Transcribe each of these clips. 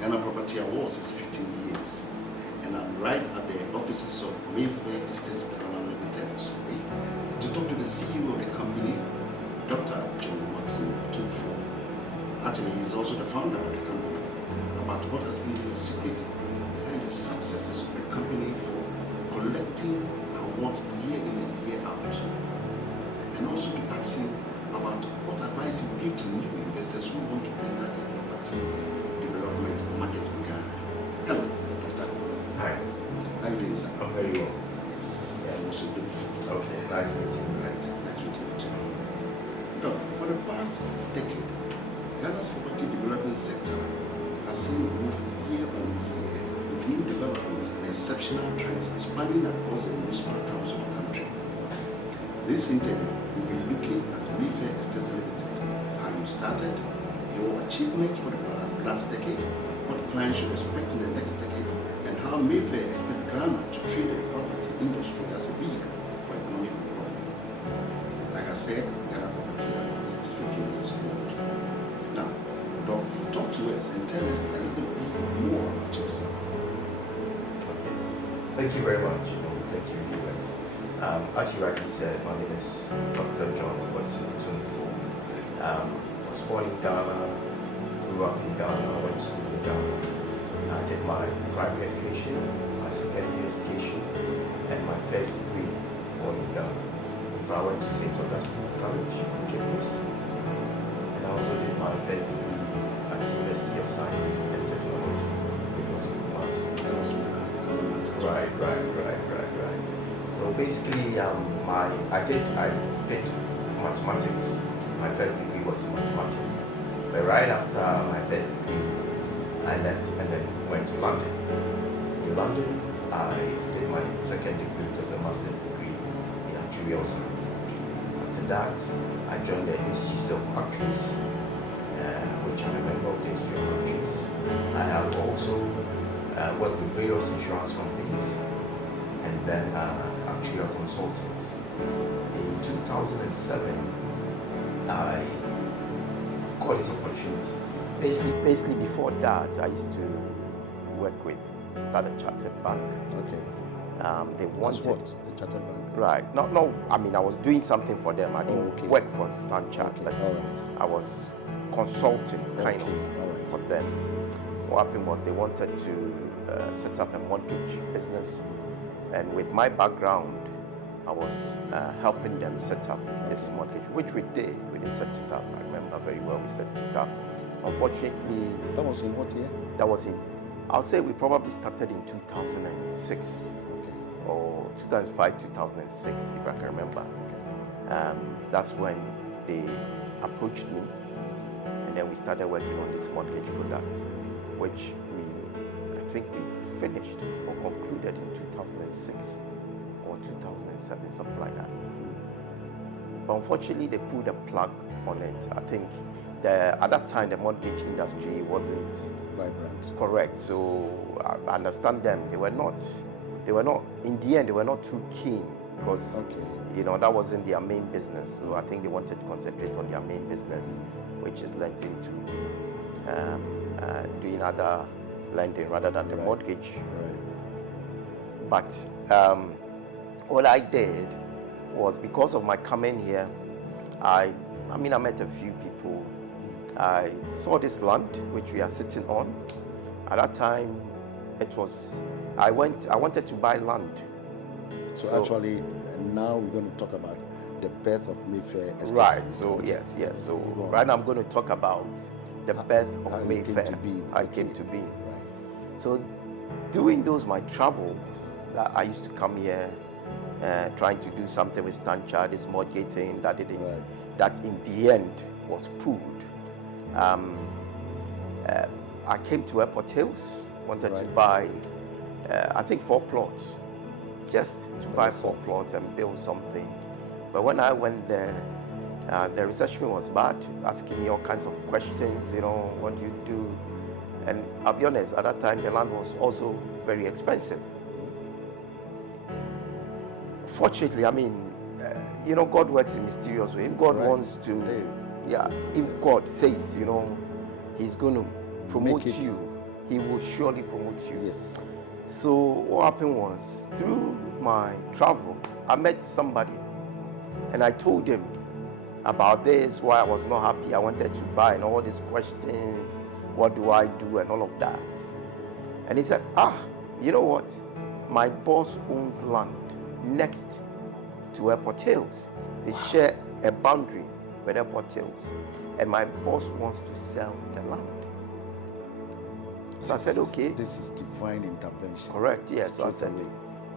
Ghana Property Awards is 15 years, and I'm right at the offices of Mayfair Estates Ghana Limited. To talk to the CEO of the company, Dr. John Otumfour. Actually, he's also the founder of the company, about what has been the secret behind the successes of the company for collecting awards year in and year out, and also to ask him about what advice he would give to new investors who want to enter the property development market in Ghana. Hello, Doctor. Hi. How are you doing, sir? I'm very well. Yes, I also do. Okay, nice meeting you. Right, nice meeting you too. Now, for the past decade, Ghana's property development sector has seen growth year on year with new developments and exceptional trends spanning across the municipal towns of the country. This interview will be looking at Mayfair Estates Limited, how you started, your achievements for the last decade, what clients should expect in the next decade, and how Mayfair expects Ghana to treat the property industry as a vehicle for economic recovery. Like I said, Ghana Property Awards is 15 years old. Now, Doc, talk to us and tell us a little bit more about yourself. Okay. Thank you very much. Thank you, US. As you rightly said, my name is Dr. John Otumfour. I was born in Ghana, grew up in Ghana, went to school in Ghana. I did my primary education, my secondary education, and my first degree all in Ghana. I went to St. Augustine's College in Cape Coast, and I also did my first degree at the University of Science and Technology. It was in Kumasi. That was Right. So basically, I did mathematics. My first degree was in mathematics. But right after my first degree, I left and then went to London. In London, I did my second degree, which was a master's degree in actuarial science. After that, I joined the Institute of Actuaries, which I'm a member of the Institute of Actuaries. I have also worked with various insurance companies and then actuarial consultants. In 2007, I got this opportunity. Basically before that, I used to work with Standard Chartered Bank. Okay. They wanted what? The Chartered Bank? Right. No. I mean, I was doing something for them. I didn't work for Standard Chartered, but I was consulting kind of for them. What happened was they wanted to set up a mortgage business, and with my background, I was helping them set up this mortgage, which we did. We did set it up. I remember very well. We set it up. Unfortunately, That was in what year? that was in. I'll say we probably started in 2006. Okay. Or 2005, 2006, if I can remember. That's when they approached me, and then we started working on this mortgage product, which I think we finished or concluded in 2006 or 2007, something like that. But unfortunately, they pulled a plug on it. I think at that time, the mortgage industry wasn't Vibrant. correct. So I understand them. They were not, in the end, they were not too keen because, that wasn't their main business. So I think they wanted to concentrate on their main business, which is lending to doing other lending rather than the mortgage. Right. But what I did was, because of my coming here, I met a few people. I saw this land which we are sitting on. At that time, I wanted to buy land. So actually, now we're going to talk about the birth of Mayfair Estates. Right. So yes. So right now I'm going to talk about the birth of Mayfair. How it came to be. Right. So during my travel, that I used to come here, trying to do something with Stanchard, this mortgage thing that in the end was pulled. I came to Airport Hills, wanted to buy, I think 4 plots, just to buy 4 plots and build something. But when I went there, the reception was bad, asking me all kinds of questions, what do you do? And I'll be honest, at that time, the land was also very expensive. Fortunately, God works in mysterious ways. If God wants to, if God says, He's going to promote you, he will surely promote you. Yes. So what happened was, through my travel, I met somebody, and I told him about this, why I was not happy, I wanted to buy, and all these questions, what do I do, and all of that. And he said, you know what? My boss owns land next to Airport Hills. They share a boundary with Airport Hills, and my boss wants to sell the land. So I said, okay. This is divine intervention. Correct, yes. So I said,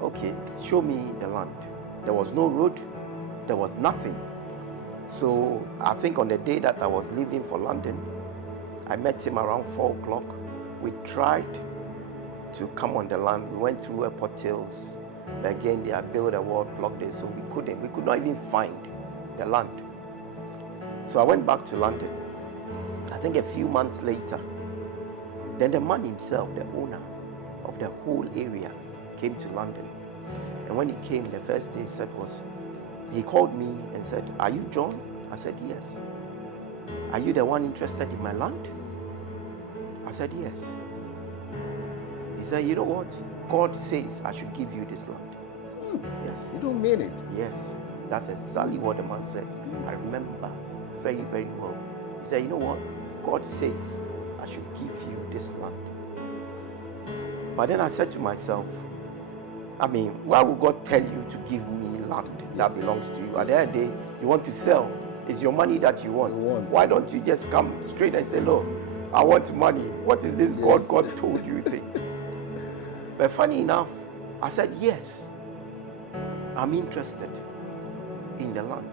okay, show me the land. There was no road, there was nothing. So I think on the day that I was leaving for London, I met him around 4 o'clock. We tried to come on the land. We went through Airport Hills. Again, they had built a wall, blocked it, so we could not even find the land. So I went back to London. I think a few months later, then the man himself, the owner of the whole area, came to London. And when he came, the first thing he said was, he called me and said, "Are you John?" I said, "Yes." "Are you the one interested in my land?" I said, "Yes." He said, "You know what? God says I should give you this land." Yes. You don't mean it? Yes. That's exactly what the man said. I remember very, very well. He said, "You know what? God says I should give you this land." But then I said to myself, I mean, why would God tell you to give me land that belongs to you? At the end of the day, you want to sell. It's your money that you want. Why don't you just come straight and say, "Look, I want money. What is this God told you thing?" But funny enough, I said, "Yes, I'm interested in the land."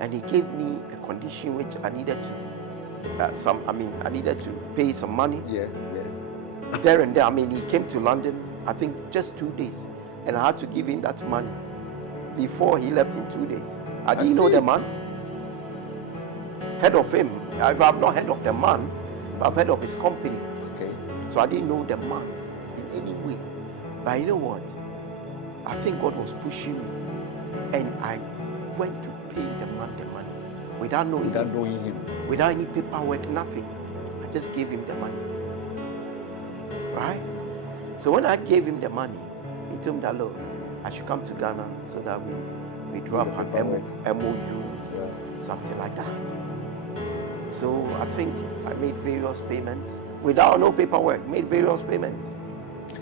And he gave me a condition which I needed to I needed to pay some money. Yeah. There and there. I mean, he came to London, I think just 2 days, and I had to give him that money before he left in 2 days. I didn't know the man. Heard of him. I've not heard of the man, but I've heard of his company. Okay. So I didn't know the man in any way. But you know what? I think God was pushing me, and I went to pay the man the money without knowing him, without any paperwork, nothing. I just gave him the money. Right? So when I gave him the money, he told me that, "Look, I should come to Ghana so that we draw up an MOU, something like that." So I think I made various payments without no paperwork, made various payments.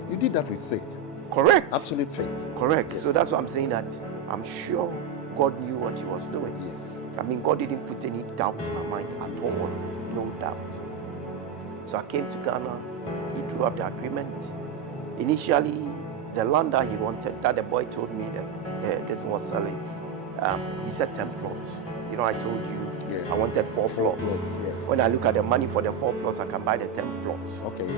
You did that with faith. Correct. Absolute faith. Correct. Yes. So that's what I'm saying, that I'm sure God knew what he was doing. Yes. I mean, God didn't put any doubt in my mind at all. No doubt. So I came to Ghana. He drew up the agreement. Initially, the land that he wanted, that the boy told me that this was selling, he said 10 plots. You know, I told you I wanted 4 plots. Yes. When I look at the money for the 4 plots, I can buy the 10 plots. Okay.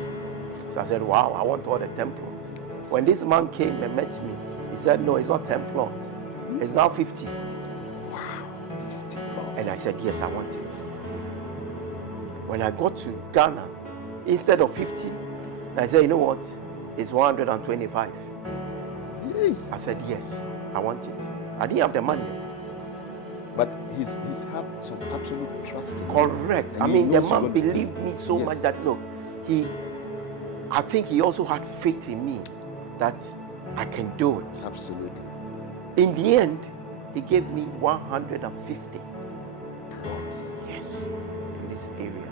So I said, "Wow, I want all the 10 plots." When this man came and met me, he said, "No, it's not 10 plots. It's now 50. Wow. 50 plots. And I said, "Yes, I want it." When I got to Ghana, instead of 50, I said, "You know what? It's 125. Yes. I said, "Yes, I want it." I didn't have the money. But he's had some absolute trust in you. Correct. And I he mean, the knows man what- believed me so Yes. much that, look, I think he also had faith in me that I can do it. Absolutely. In the end, he gave me 150 Plots. yes, in this area.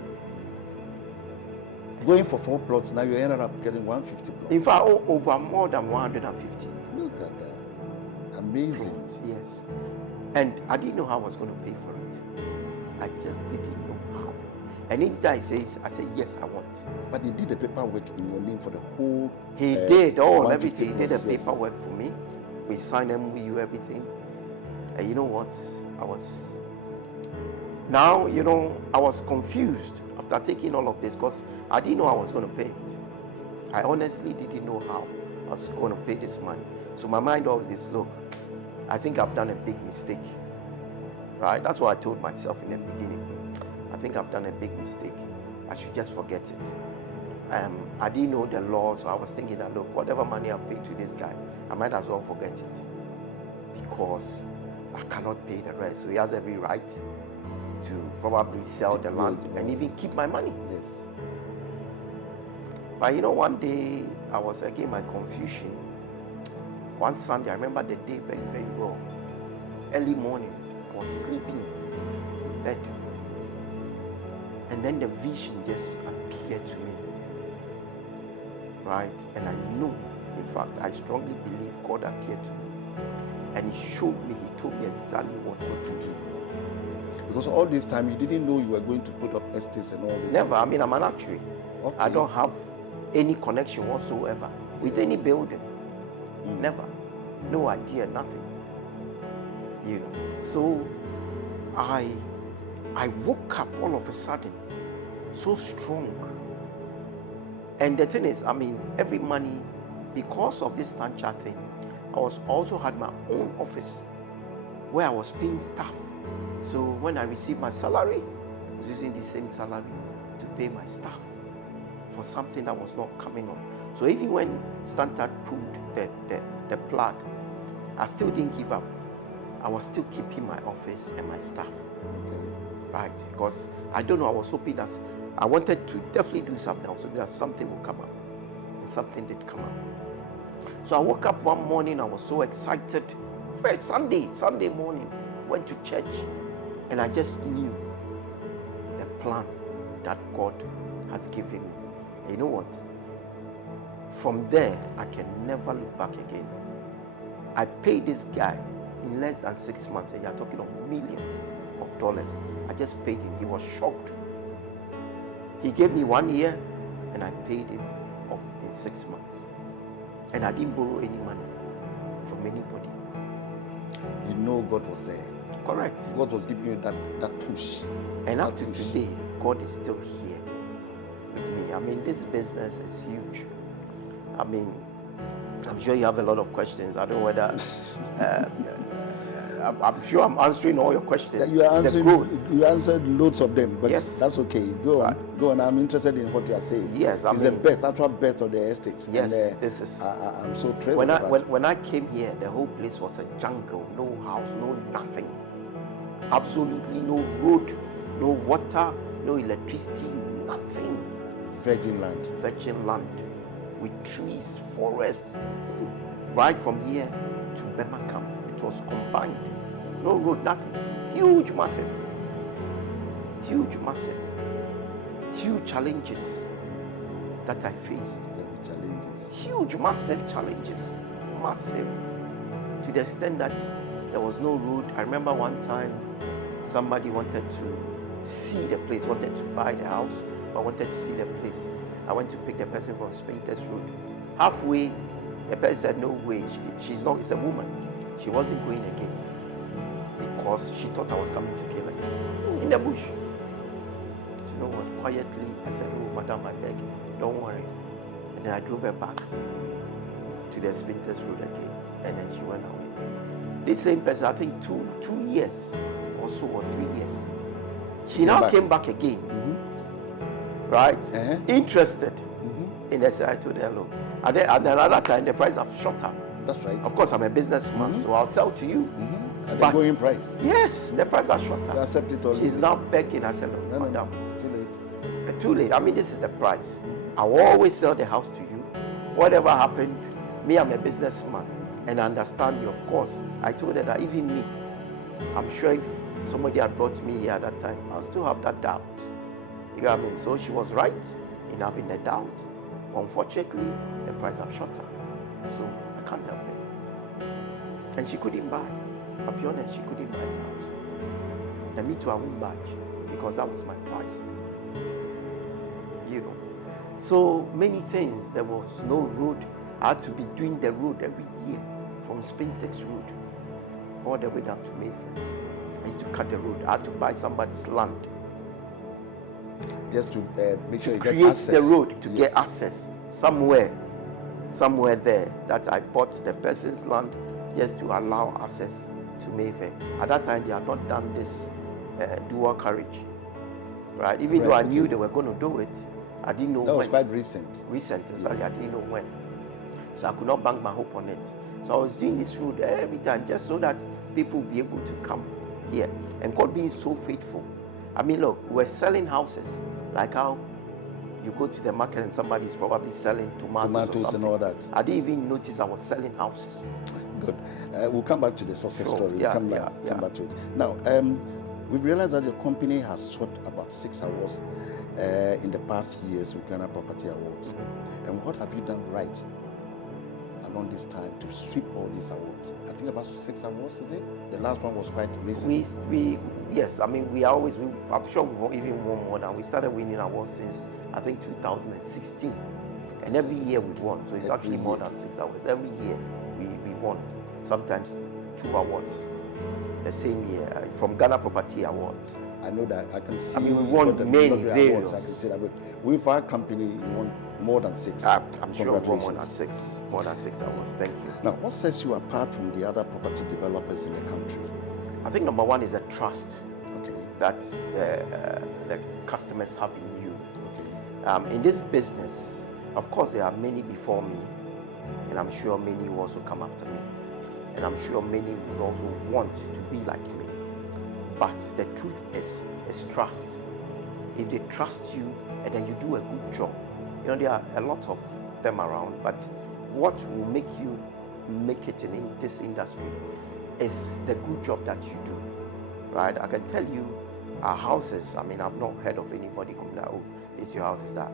Going for 4 plots, now you ended up getting 150 plots. In fact, over more than 150 Look at that. Amazing. plots, yes. And I didn't know how I was going to pay for it. I just didn't know how. And anytime he says, I say, "Yes, I want." But he did the paperwork in your name for the whole. He did all, 150 everything. He did the plots, yes. paperwork for me. We signed MOU, everything. And you know what? I was confused after taking all of this, because I didn't know I was going to pay it. I honestly didn't know how I was going to pay this money. So my mind always, look, I think I've done a big mistake. Right? That's what I told myself in the beginning. I think I've done a big mistake. I should just forget it. I didn't know the law, so I was thinking that, look, whatever money I've paid to this guy, I might as well forget it, because I cannot pay the rest. So he has every right to probably sell the land and even keep my money. Yes. But you know, one day I was again my confusion. One Sunday, I remember the day very, very well. Early morning, I was sleeping in bed. And then the vision just appeared to me. Right? And I knew, in fact, I strongly believe God appeared to me. And he showed me, he told me exactly what to do. Because all this time you didn't know you were going to put up estates and all this. Never. I mean, I'm an actuary. Okay. I don't have any connection whatsoever with any building. Never. No idea, nothing. You know. So I woke up all of a sudden so strong. And the thing is, I mean, every money, because of this Tancha thing, I was also had my own office where I was paying staff. So when I received my salary, I was using the same salary to pay my staff for something that was not coming on. So even when Standard pulled the plug, I still didn't give up. I was still keeping my office and my staff. Okay. Right? Because I don't know, I was hoping that I wanted to definitely do something. I was hoping that something would come up. And something did come up. So I woke up one morning, I was so excited. First Sunday morning, went to church, and I just knew the plan that God has given me. And you know what? From there, I can never look back again. I paid this guy in less than 6 months, and you're talking of millions of dollars. I just paid him. He was shocked. He gave me 1 year, and I paid him off in 6 months. And I didn't borrow any money from anybody. You know God was there. Correct. God was giving you that push. And up to today, God is still here with me. I mean, this business is huge. I mean, I'm sure you have a lot of questions. I don't know whether I'm sure I'm answering all your questions. You are answering. The growth. You answered loads of them, but Yes. that's okay. Go on. Right. Go on. I'm interested in what you are saying. Yes, it's the birth, actual birth of the estates. Yes, and, this is. I'm so thrilled. When I came here, the whole place was a jungle. No house, no nothing. Absolutely no road, no water, no electricity, nothing. Virgin land. Virgin land with trees, forests, right from here to Bemakam. It was combined. No road, nothing. Huge, massive. Huge, massive. Huge challenges that I faced. There were challenges. Huge, massive challenges. Massive. To the extent that there was no road. I remember one time somebody wanted to see the place, wanted to buy the house, but wanted to see the place. I went to pick the person from Painters Road. Halfway, the person said, no way, she's not, it's a woman. She wasn't going again because she thought I was coming to kill her in the bush. So you know what, quietly, I said, oh, madam, I beg, don't worry. And then I drove her back to the Painters Road again, and then she went away. This same person, I think 2 years or so, or 3 years. She now came back again, right? Interested in the I told her, look. And then at another time, the price have shot up. That's right. Of course, I'm a businessman, so I'll sell to you. And the going price. Yes, the price has shot up. You accept it all. She's now begging. I said, look, No, madam, too late. too late. I mean, this is the price. I will always sell the house to you. Whatever happened, me, I'm a businessman, and understand me, of course. I told her that even me, I'm sure if somebody had brought me here at that time, I'll still have that doubt. You know what I mean? So she was right in having the doubt. Unfortunately, the price have shot up. So I can't help it. And she couldn't buy. I'll be honest, she couldn't buy the house. And me too, I won't budge because that was my price. You know. So many things. There was no road. I had to be doing the road every year from Spintex Road all the way down to Mayfair. I used to cut the road. I had to buy somebody's land. Just to make sure you get Create access. the road to get access somewhere there that I bought the person's land just to allow access to Mayfair. At that time, they had not done this dual carriage, right? Even though I knew they were going to do it, I didn't know when. That was quite recent. Recent, exactly. I didn't know when. So I could not bank my hope on it. So I was doing this road every time just so that people will be able to come here. And God being so faithful. I mean, look, we're selling houses like how You go to the market and somebody's probably selling tomatoes or and all that. I didn't even notice I was selling houses. Good. We'll come back to the success story. Yeah, Come back to it. Now, we realized that your company has swept about 6 awards in the past years with Ghana Property Awards. And what have you done right along this time to sweep all these awards? I think about 6 awards, is it? The last one was quite recent. Yes, I mean, I'm sure we've even won more than we started winning awards since, I think, 2016. And every year we've won. So it's actually more than 6 awards. Every year we won, sometimes 2 awards the same year from Ghana Property Awards. I know that. I can see. I mean, we won many various. I can see that. With our company, we won more than 6. I'm sure we won more than 6. More than 6 awards. Thank you. Now, what sets you apart from the other property developers in the country? I think number one is the trust that the customers have in you. In this business, of course, there are many before me, and I'm sure many will also come after me. And I'm sure many would also want to be like me. But the truth is trust. If they trust you and then you do a good job, there are a lot of them around, but what will make you make it in this industry is the good job that you do, right? I can tell you our houses, I mean, I've not heard of anybody coming out, oh, this your house is that.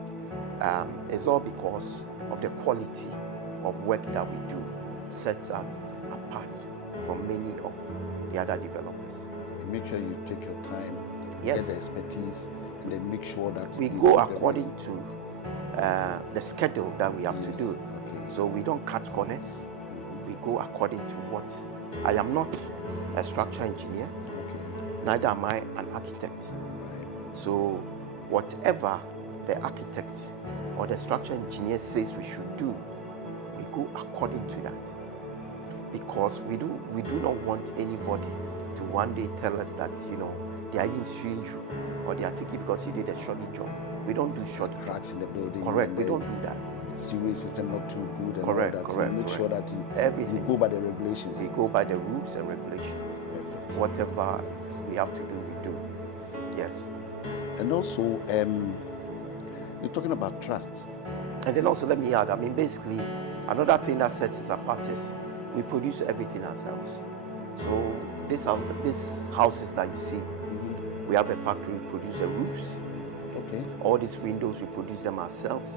It's all because of the quality of work that we do sets us apart from many of the other developers. You make sure you take your time, yes, get the expertise, and then make sure that we go according to the schedule that we have to do. So we don't cut corners. We go according to what. I am not a structural engineer, neither am I an architect. So whatever the architect or the structural engineer says we should do, we go according to that. Because we do not want anybody to one day tell us that, they are even suing you or they are taking because you did a shoddy job. We don't do shoddy. Cracks in the building. Correct. We don't do that. The sewage system not too good and correct, all that. Correct. Make sure that you go by the regulations. We go by the rules and regulations. Perfect. Whatever we have to do, we do. Yes. And also, you're talking about trust. And then also, let me add, I mean, basically, another thing that sets us apart is we produce everything ourselves. So these houses that you see, we have a factory, we produce the roofs. All these windows, we produce them ourselves.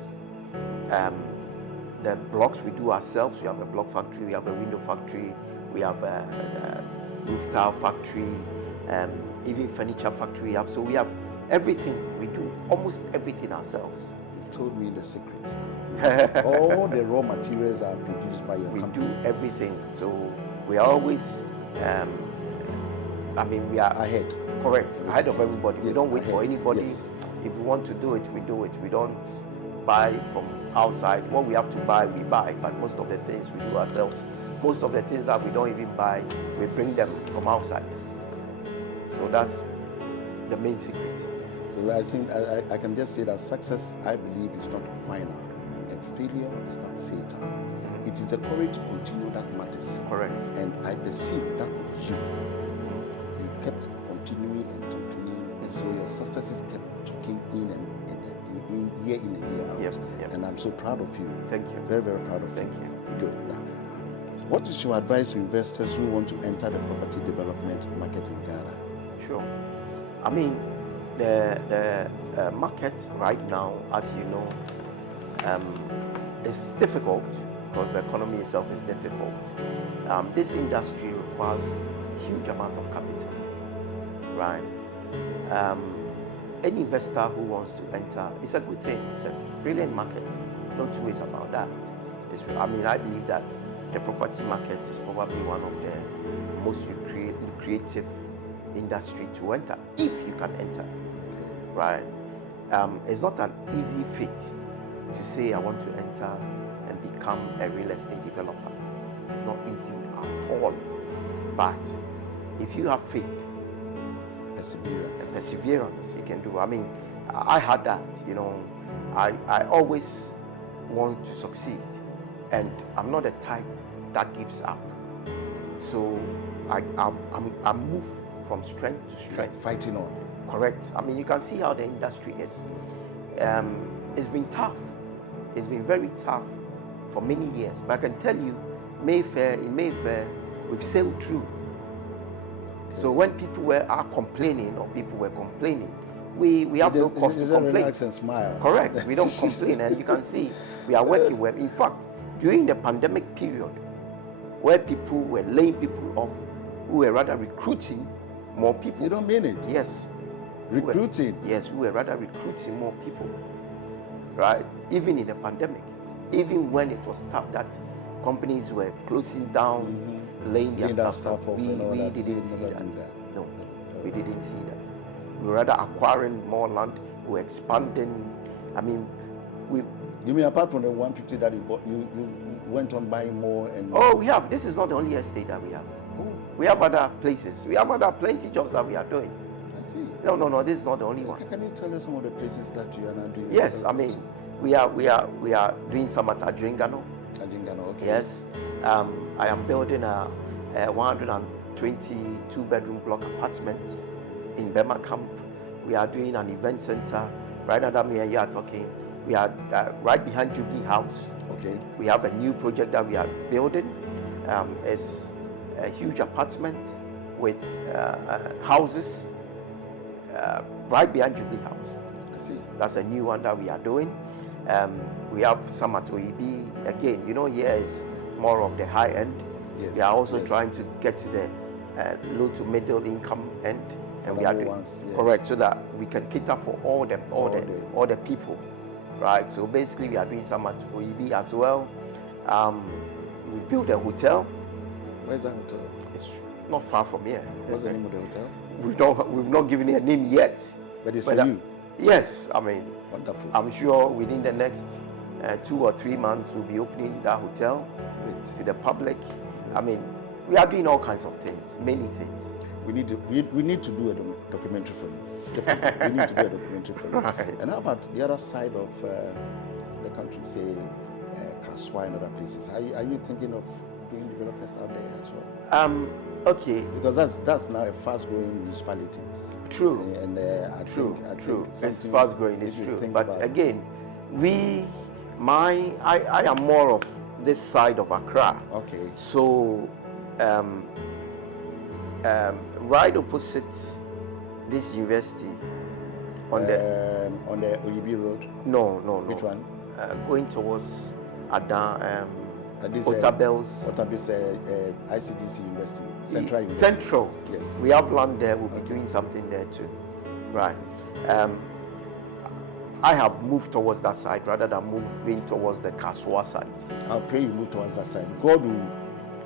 The blocks we do ourselves. We have a block factory, we have a window factory, we have a roof tile factory, even furniture factory. So we have everything. We do almost everything ourselves. You told me the secret. All the raw materials are produced by your company. We do everything. So we are always, we are ahead. Correct. Ahead of everybody. Yes, we don't wait for anybody. Yes. If we want to do it, we do it. We don't buy from outside. What we have to buy, we buy. But most of the things we do ourselves. Most of the things that we don't even buy, we bring them from outside. So that's the main secret. So I think I can just say that success, I believe, is not final, and failure is not fatal. It is the courage to continue that matters. Correct. And I perceive that was you. You kept continuing and continuing, and so your successes kept talking in and year in and year out. Yep. And I'm so proud of you. Thank you. Very, very proud of you. Thank you. Good. Now, what is your advice to investors who want to enter the property development market in Ghana? Sure. I mean, the market right now, as you know, is difficult because the economy itself is difficult. This industry requires huge amount of capital, right? Any investor who wants to enter, it's a good thing. It's a brilliant market. No two ways about that. I believe that the property market is probably one of the most lucrative industry to enter, if you can enter, right? It's not an easy feat to say I want to enter and become a real estate developer. It's not easy at all. But if you have faith, perseverance, you can do. I mean, I had that, I always want to succeed, and I'm not the type that gives up. So I move from strength to strength. Fighting on. Correct. I mean, you can see how the industry is. it's been tough. It's been very tough for many years. But I can tell you, in Mayfair, we've sailed through. So when people are complaining, or people were complaining, we have no cause to complain. Relax and smile. Correct. We don't complain, and you can see we are working well. In fact, during the pandemic period, where people were laying people off, we were rather recruiting more people. You don't mean it? Yes. Recruiting? Yes, we were rather recruiting more people, right? Even in the pandemic, even when it was tough that companies were closing down, laying their staff off, we didn't see that. No, we didn't see that. We were rather acquiring more land, we were expanding. I mean, you mean apart from the 150 that you bought, you went on buying more and... Oh, we have. This is not the only estate that we have. Oh. We have other places. We have other plenty jobs that we are doing. I see. No, this is not the only one. Can you tell us some of the places that you are now doing? Yes, I mean, we are doing some at Adringano. Adringano, okay. Yes. I am building a 122 bedroom block apartment in Bema Camp. We are doing an event center. Right now that me and you are talking, we are right behind Jubilee House. Okay. We have a new project that we are building. It's a huge apartment with houses right behind Jubilee House. I see. That's a new one that we are doing. We have some at OEB. Again, here is more of the high end. Yes. We are also trying to get to the low to middle income end, and we are doing correct so that we can cater for all the people, right? So basically, we are doing some at OEB as well. We've built a hotel. Where's that hotel? It's not far from here. What's the name of the hotel? We've not given it a name yet. But it's for you. Yes, I mean, wonderful. I'm sure within the next 2 or 3 months we'll be opening that hotel to the public. I mean, we are doing all kinds of things, many things. We need to do a documentary for you. Definitely. We need to do a documentary for you. Right. And how about the other side of the country, say Kaswa and other places? Are you thinking of doing developments out there as well? Okay. Because that's now a fast-growing municipality. True. And I think it's fast-growing. It's true. But again, I am more of this side of Accra. Okay. So, right opposite this university, on the OEB road. No. Which one? Going towards Adan. Otabels ICDC University, Central University. Central. Yes. We have land there. We'll be doing something there too. Right. I have moved towards that side rather than moving towards the Kaswa side. I'll pray you move towards that side. God will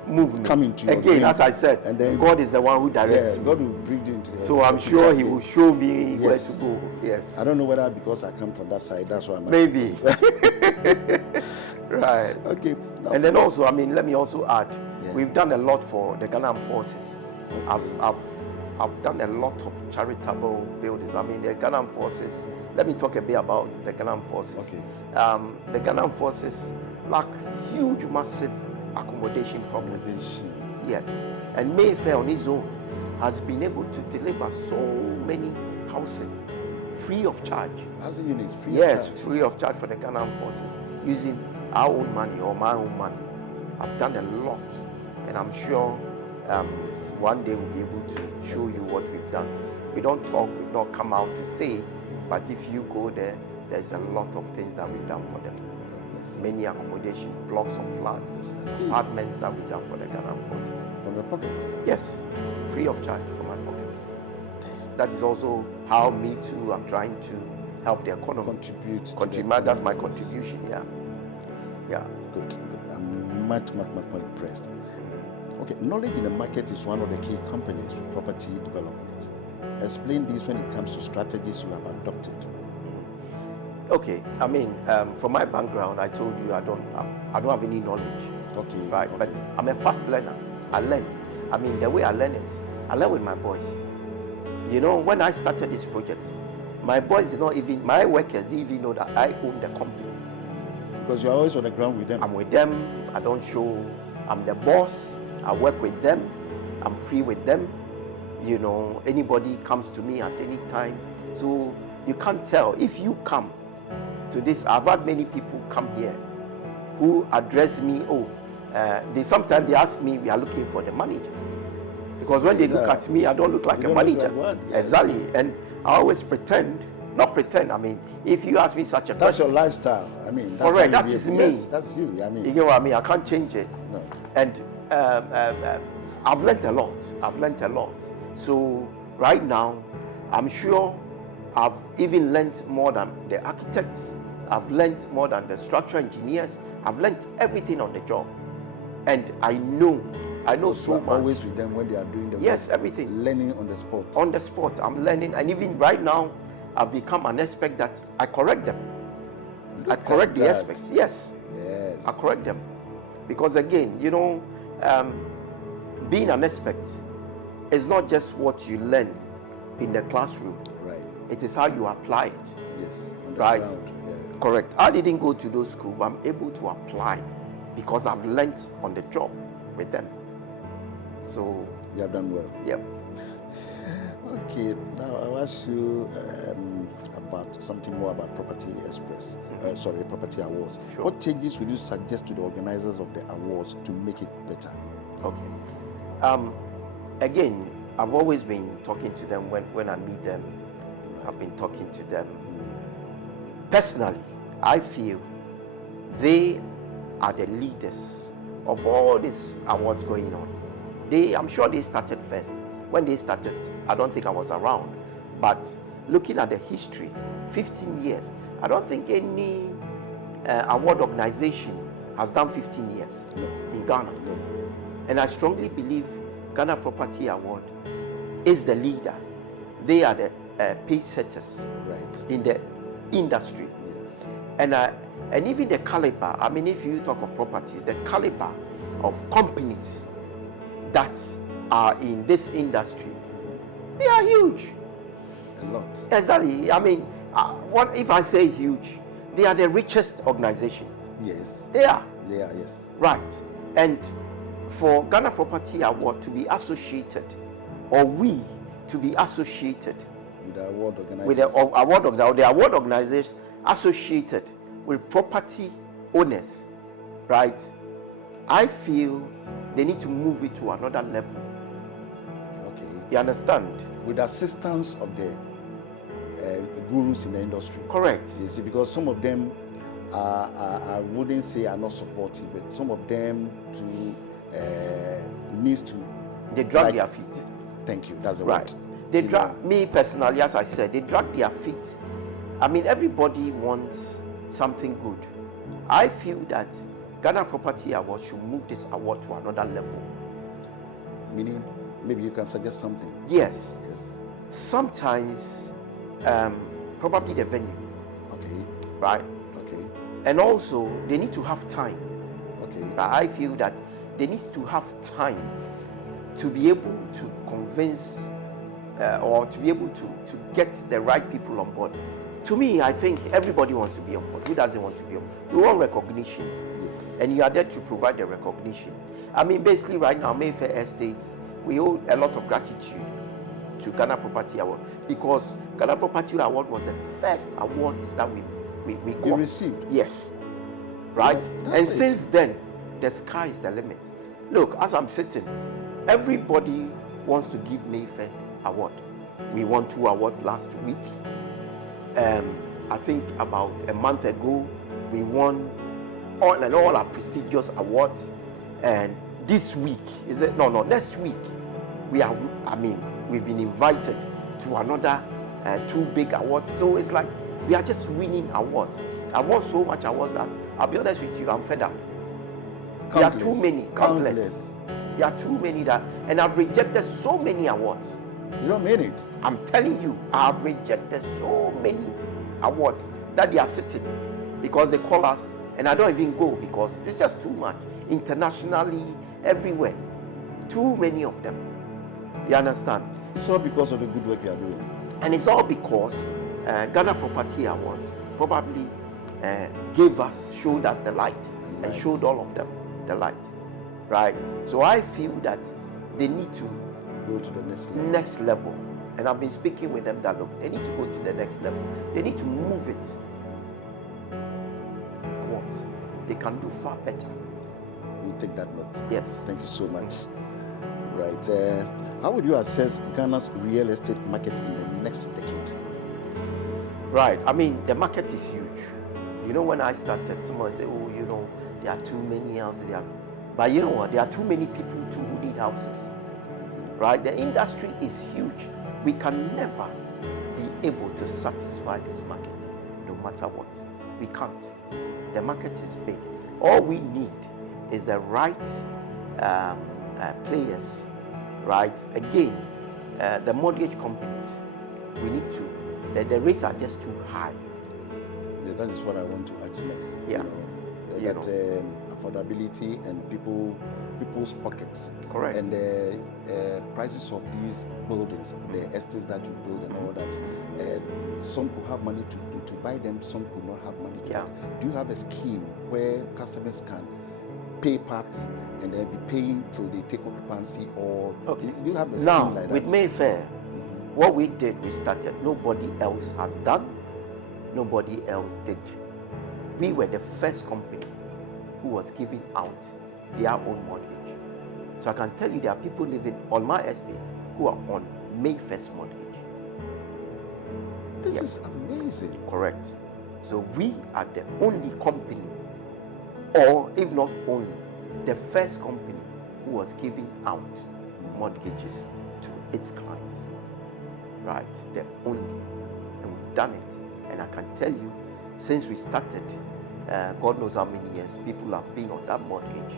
move come into your again, dream. as I said, and then God is the one who directs me. God will bring you into your So I'm sure He will show me where to go. Yes. I don't know whether because I come from that side, that's why I'm maybe. Right. Okay. Now, and then also, I mean, let me also add, we've done a lot for the Ghana Armed Forces. Okay. I've done a lot of charitable buildings. I mean, the Ghana Armed Forces. Let me talk a bit about the Ghana Armed Forces. Okay. The Ghana Armed Forces lack huge, massive accommodation problems. Yes. And Mayfair on its own has been able to deliver so many housing free of charge. Housing units free? Yes, free of charge for the Ghana Armed Forces using our own money or my own money. I've done a lot, and I'm sure one day we'll be able to show you what we've done. We don't talk, we've not come out to say, but if you go there, there's a lot of things that we've done for them. Many accommodation, blocks of flats, apartments that we've done for the Ghana Armed Forces. From your pockets? Yes, free of charge from my pocket. That is also how me too, I'm trying to help the economy. Contribute. That's my contribution, yeah. Good. I'm much more impressed. Okay, knowledge in the market is one of the key components for property development. Explain this when it comes to strategies you have adopted. Okay, I mean, from my background, I told you I don't have any knowledge. Okay. Right, okay. But I'm a fast learner. I learn. I mean, the way I learn is, I learn with my boys. When I started this project, my boys my workers didn't even know that I own the company. Because you're always on the ground with them. I'm with them. I don't show. I'm the boss. I work with them. I'm free with them. Anybody comes to me at any time. So you can't tell. If you come to this. I've had many people come here who address me. Sometimes they ask me, we are looking for the manager. Because when they look at me, I don't look like a manager. Yes. Exactly. And I always not pretend. I mean, if you ask me such a question. That's your lifestyle. I mean, that's correct. That is me. Yes, that's you. I mean, you get what I mean? I can't change it. No. And I've learned a lot. So right now, I'm sure I've even learned more than the architects. I've learned more than the structural engineers. I've learned everything on the job. And I know so much. Always with them when they are doing the yes, work, everything. Learning on the spot. On the spot, I'm learning. And even right now, I've become an expert that I correct them. I correct the aspects. Yes. Yes. I correct them. Because again, being an expert is not just what you learn in the classroom. Right. It is how you apply it. Yes. On the right. ground. Yeah. Correct. I didn't go to those schools, but I'm able to apply because I've learned on the job with them. So you have done well. Yep. Okay. Now I'll ask you about something more about Property Express. Property Awards. Sure. What changes would you suggest to the organizers of the awards to make it better? Okay. Again, I've always been talking to them when I meet them. Right. I've been talking to them. Personally, I feel they are the leaders of all these awards going on. I'm sure they started first. When they started, I don't think I was around. But looking at the history, 15 years, I don't think any award organization has done 15 years in Ghana. No. And I strongly believe Ghana Property Award is the leader. They are the pace setters in the industry. Yes. And even the caliber, I mean, if you talk of properties, the caliber of companies that are in this industry, they are huge. A lot. Exactly. I mean, what if I say huge? They are the richest organizations. Yes. They are. They are, yes. Right. And for Ghana Property Award to be associated, or we to be associated with the award organizers, the award organizers associated with property owners, right? I feel they need to move it to another level. Okay. You understand? With the assistance of the gurus in the industry. Correct. You see, because some of them I wouldn't say are not supportive, but some of them needs to. They drag their feet. Thank you. That's the right. word. They drag me personally, as I said, they drag their feet. I mean, everybody wants something good. I feel that Ghana Property Award should move this award to another level. Meaning, maybe you can suggest something. Yes. Yes. Sometimes, probably the venue. Okay. Right. Okay. And also, they need to have time. Okay. Right? I feel that they need to have time to be able to convince or to be able to get the right people on board. To me, I think everybody wants to be on board. Who doesn't want to be on board? We want recognition. Yes. And you are there to provide the recognition. I mean, basically right now, Mayfair Estates, we owe a lot of gratitude to Ghana Property Award, because Ghana Property Award was the first award that we got. You received? Yes. Right? And it. since then, the sky is the limit. Look, as I'm sitting, everybody wants to give Mayfair Award. We won 2 awards last week. I think about a month ago, we won all our prestigious awards. And this week, next week, we've been invited to another 2 big awards. So it's like we are just winning awards. I've won so much awards that, I'll be honest with you, I'm fed up. There are too many, countless. There are too many and I've rejected so many awards. You don't mean it. I'm telling you, I've rejected so many awards that they are sitting because they call us, and I don't even go because it's just too much. Internationally, everywhere, too many of them. You understand? It's all because of the good work you are doing. And it's all because Ghana Property Awards probably showed us the light and showed all of them the light, right? So I feel that they need to go to the next level. And I've been speaking with them that, look, they need to go to the next level. They need to move it. they can do far better. We'll take that note. Yes. Thank you so much. Right. How would you assess Ghana's real estate market in the next decade? Right. I mean, the market is huge. You know, when I started, someone said, oh, you know, there are too many houses. But you know what? There are too many people too who need houses. Right? The industry is huge. We can never be able to satisfy this market, no matter what. We can't. The market is big. All we need is the right players, right? Again, the mortgage companies, we need to. The rates are just too high. Yeah, that is what I want to ask next. Yeah. Affordability and people's pockets. Correct. And the prices of these buildings, the estates that you build and all that. Some could have money to buy them, some could not have money to buy them. Do you have a scheme where customers can pay parts and then be paying till they take occupancy, or do you have a scheme like that? With Mayfair, what we did, we started. Nobody else has done. Nobody else did. We were the first company who was giving out their own mortgage. So I can tell you there are people living on my estate who are on Mayfair's mortgage. This is amazing. Correct. So we are the only company, or if not only, the first company who was giving out mortgages to its clients. Right? The only. And we've done it. And I can tell you, since we started, God knows how many years, people have been on that mortgage.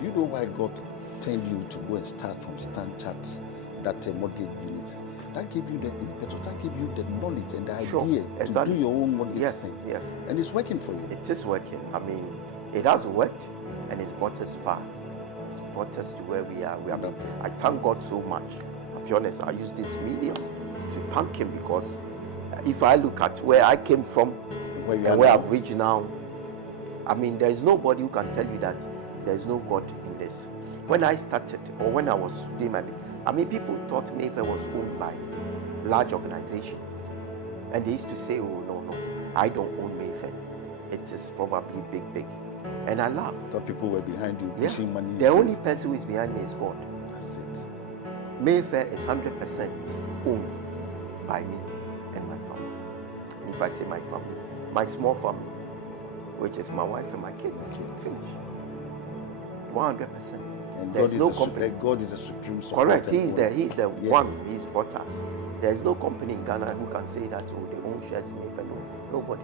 Do you know why God turned you to go and start from Stand Charts, that mortgage unit? That gave you the impetus, that gave you the knowledge and the idea to do your own mortgage thing. Yes. And it's working for you. It is working. I mean, it has worked and it's brought us far. It's brought us to where we are. I thank God so much. I'll be honest, I use this medium to thank Him, because if I look at where I came from and where I've reached now, I mean, there is nobody who can tell you that there is no God in this. When I started, or when I was doing my, people thought Mayfair was owned by large organizations. And they used to say, oh, no, I don't own Mayfair. It is probably big. And I laugh. I thought people were behind you pushing money. The only person who is behind me is God. That's it. Mayfair is 100% owned by me and my family. And if I say my family, my small family, which is my wife and my kids. Finish. 100%. And God is a supreme supporter. Correct. He's the one. He's brought us. There's no company in Ghana who can say that, oh, they own shares in Mayfair. No, nobody.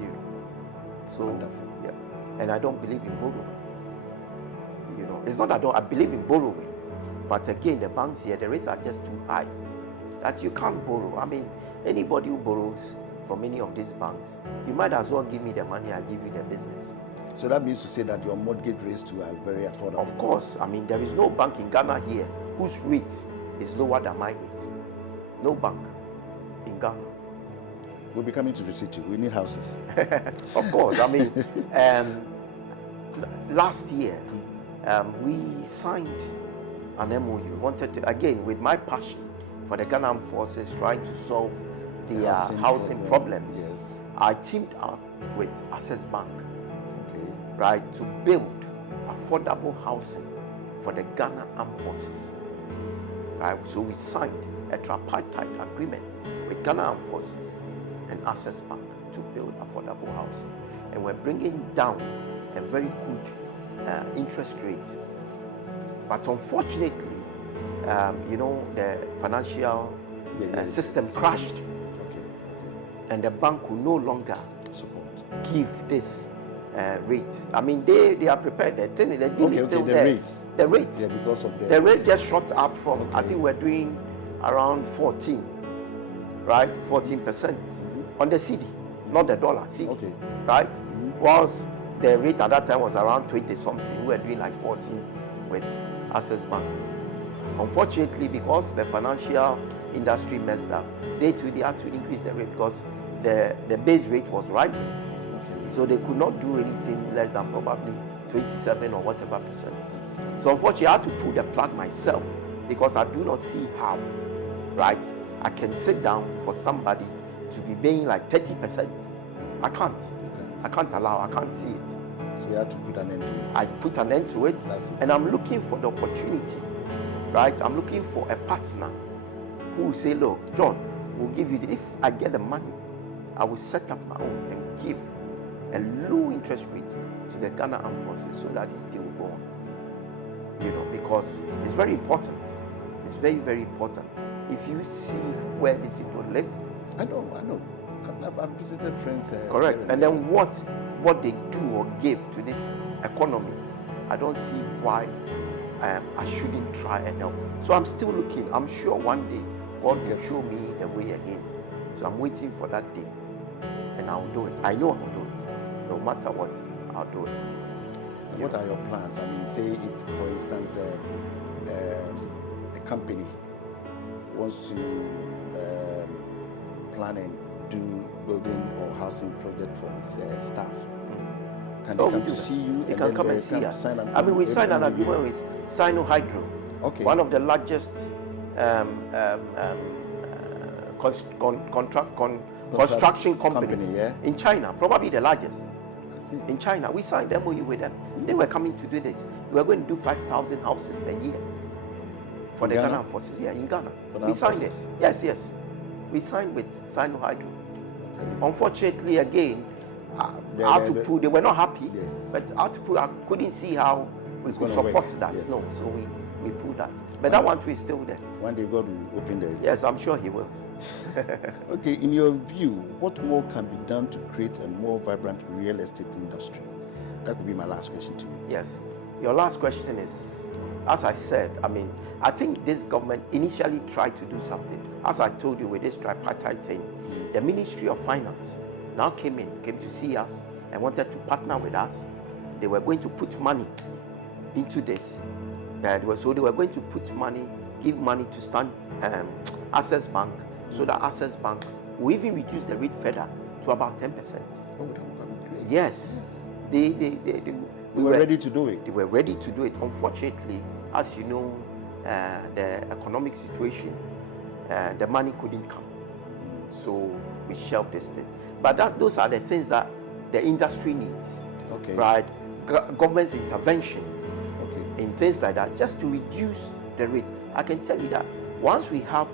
You know. So, wonderful. Yeah. And I don't believe in borrowing. You know, it's not that I believe in borrowing, but again, the banks here, the rates are just too high that you can't borrow. I mean, anybody who borrows from any of these banks, you might as well give me the money, I give you the business. So that means to say that your mortgage rates too are very affordable. Of course. I mean, there is no bank in Ghana here whose rate is lower than my rate. No bank in Ghana. We'll be coming to visit you. We need houses. Of course. I mean, last year, we signed an MOU. Wanted to, again, with my passion for the Ghana Armed Forces, trying to solve the housing problems. Yes. I teamed up with Access Bank, right, to build affordable housing for the Ghana Armed Forces. Right, so we signed a tripartite agreement with Ghana Armed Forces and Access Bank to build affordable housing, and we're bringing down a very good interest rate. But unfortunately, the financial system crashed, and the bank will no longer give this rate. I mean, they are prepared. The deal is still there. The rates. Yeah, because of the rate just shot up from, I think we're doing around 14, right? 14% on the CD, not the dollar, CD, right? Whilst the rate at that time was around 20 something, we were doing like 14 with Access Bank. Unfortunately, because the financial industry messed up, they had to increase the rate because the base rate was rising. So they could not do anything less than probably 27 or whatever percent. So unfortunately, I had to pull the plug myself because I do not see how, right, I can sit down for somebody to be paying like 30%. I can't. You I can't allow. I can't see it. So you have to put an end to it. I put an end to it, That's it. and I'm looking for the opportunity, right? I'm looking for a partner who will say, look, John, we'll give you if I get the money, I will set up my own and give a low interest rate to the Ghana Armed Forces so that this thing will go on. Because it's very important. It's very, very important. If you see where these people live. I know. I've visited friends. Correct. And then what they do or give to this economy, I don't see why I shouldn't try and help. So I'm still looking. I'm sure one day God will show me the way again. So I'm waiting for that day, and I'll do it. I know I'll do it. No matter what, I'll do it. And what are your plans? I mean, say if, for instance, a company wants to plan and do building or housing project for its staff. Can they come to see you? They can come and see us. We signed an agreement with Sino Hydro, one of the largest construction companies in China, probably the largest. In China, we signed MOU with them. They were coming to do this. We were going to do 5,000 houses per year for the Ghana forces. Yeah, in Ghana. We signed it. Yes. We signed with Sino Hydro. Unfortunately, again, they were not happy. But I couldn't see how we could support that. Yes. No, so we pulled that. But that one too is still there. One day God will open the. Yes, I'm sure He will. Okay, in your view, what more can be done to create a more vibrant real estate industry? That would be my last question to you. Yes. Your last question is, as I said, I think this government initially tried to do something. As I told you with this tripartite thing, the Ministry of Finance now came to see us and wanted to partner with us. They were going to put money into this. So they were going to put money, give money to stand Access Bank, so that Access Bank will even reduce the rate further to about 10%. Oh, that would be great. Yes. They were ready to do it. They were ready to do it. Unfortunately, as you know, the economic situation, the money couldn't come. So we shelved this thing. But those are the things that the industry needs. Okay. Right? Government's intervention in things like that, just to reduce the rate. I can tell you that once we have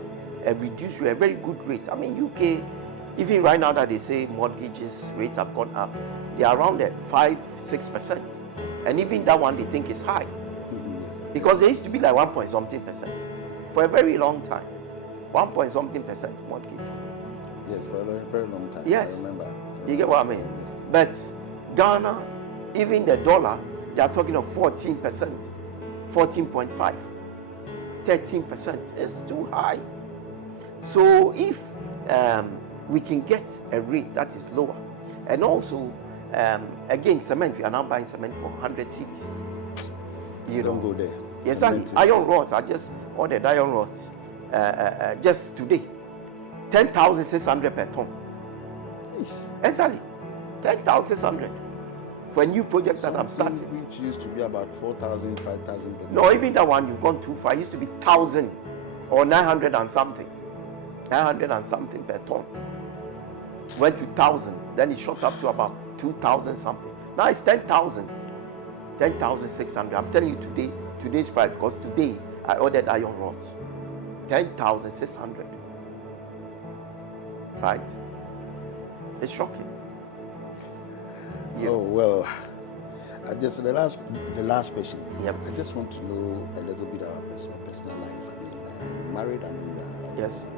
a reduced rate, a very good rate. UK, even right now that they say mortgages rates have gone up, they are around at 5-6%. And even that one they think is high. Because they used to be like 1 point something percent for a very long time. 1 point something percent mortgage. Yes, for a very, very long time. Yes. I remember. You get what I mean? But Ghana, even the dollar, they are talking of 14%, 14.5, 13%. It's too high. So if we can get a rate that is lower, and also, again, cement, we are now buying cement for 100 cedis. Don't go there. Exactly. Iron rods, I just ordered iron rods just today. 10,600 per ton. Exactly. 10,600 for a new project that I'm starting. Which used to be about 4,000, 5,000. No, even that one you've gone too far. It used to be 1,000 or 900 and something. 900 and something per ton. Went to 1,000. Then it shot up to about 2,000 something. Now it's 10,000. 10,600. I'm telling you today's price, because today I ordered iron rods. 10,600. Right? It's shocking. Yeah. Oh well. The last question. Yep. I just want to know a little bit about personal life. Married, I know you are.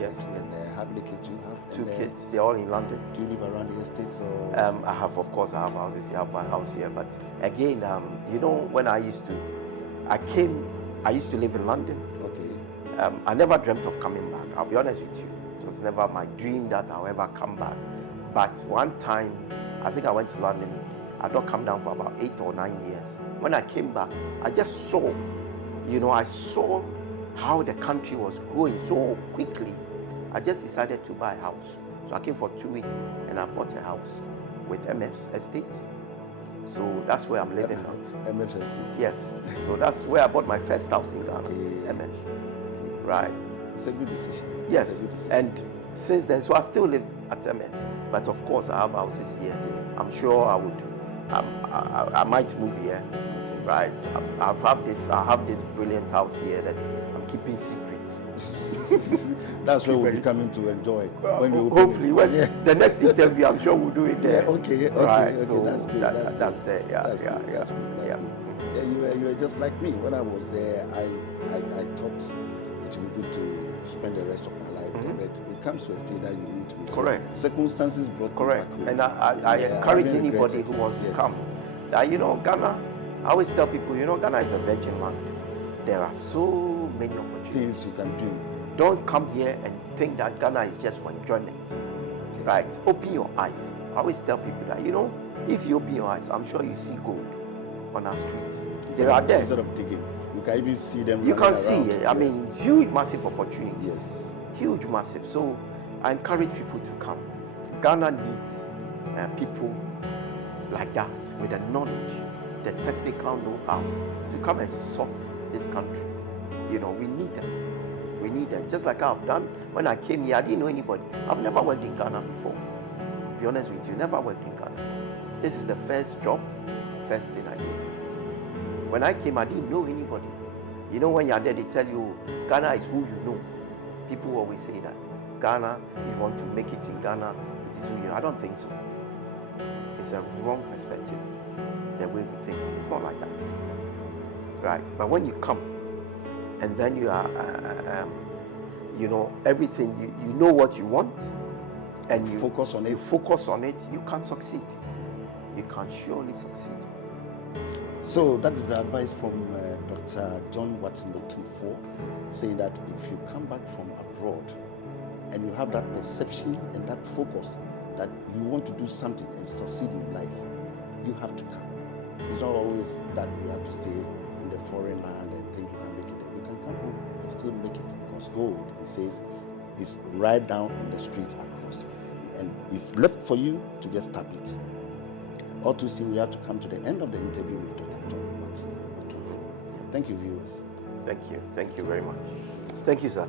Yes. And how many kids do you have? Two kids. They're all in London. Do you live around the estates or? I have houses. I have my house here. But again, when I used to live in London. Okay. I never dreamt of coming back. I'll be honest with you. It was never my dream that I'll ever come back. But one time, I think I went to London. I don't come down for about 8 or 9 years. When I came back, I just saw, I saw how the country was growing so quickly. I just decided to buy a house. So I came for 2 weeks and I bought a house with MF's estate. So that's where I'm living now. MF's estate? Yes. So that's where I bought my first house in Ghana. MF. Okay. Right. It's a good decision. Yes. It's a good decision. And since then, so I still live at MS. But of course, I have houses here. I'm sure I would. I might move here, right? I have this brilliant house here that I'm keeping secret. That's where we'll be coming to enjoy when you hopefully when the next interview, I'm sure we'll do it there. Okay, right? Okay, so that's good. That's there. That's good. Yeah, you were just like me when I was there. I thought it would be good to spend the rest of my life there, but it comes to a state that you need to be. Correct. Circumstances brought correct, me back. And I encourage anybody who wants to come. That Ghana. I always tell people, Ghana is a virgin land. There are so many opportunities. Things you can do. Don't come here and think that Ghana is just for enjoyment. Okay. Right? Open your eyes. I always tell people that, if you open your eyes, I'm sure you see gold on our streets. There are there. Instead of digging, you can even see them. You can see, I mean, huge, massive opportunities. Yes. Huge, massive. So I encourage people to come. Ghana needs people like that with the knowledge, the technical know-how to come and sort this country. We need them. We need them. Just like I've done when I came here, I didn't know anybody. I've never worked in Ghana before. To be honest with you, never worked in Ghana. This is the first job, first thing I did. When I came, I didn't know anybody. When you're there, they tell you Ghana is who you know. People always say that. Ghana, if you want to make it in Ghana, it is who you know. I don't think so. It's a wrong perspective, the way we think. It's not like that. Right? But when you come, and then you are, everything, you know what you want, and you focus on it. You focus on it, you can succeed. You can surely succeed. So that is the advice from Dr. John Watson Otumfour, saying that if you come back from abroad and you have that perception and that focus that you want to do something and succeed in life, you have to come. It's not always that you have to stay in the foreign land and think you can make it there. You can come home and still make it, because gold, it says, is right down in the streets across, and it's left for you to just tap it. All too soon, we have to come to the end of the interview with Dr. John Watson Otumfour. Thank you, viewers. Thank you. Thank you very much. Thank you, sir.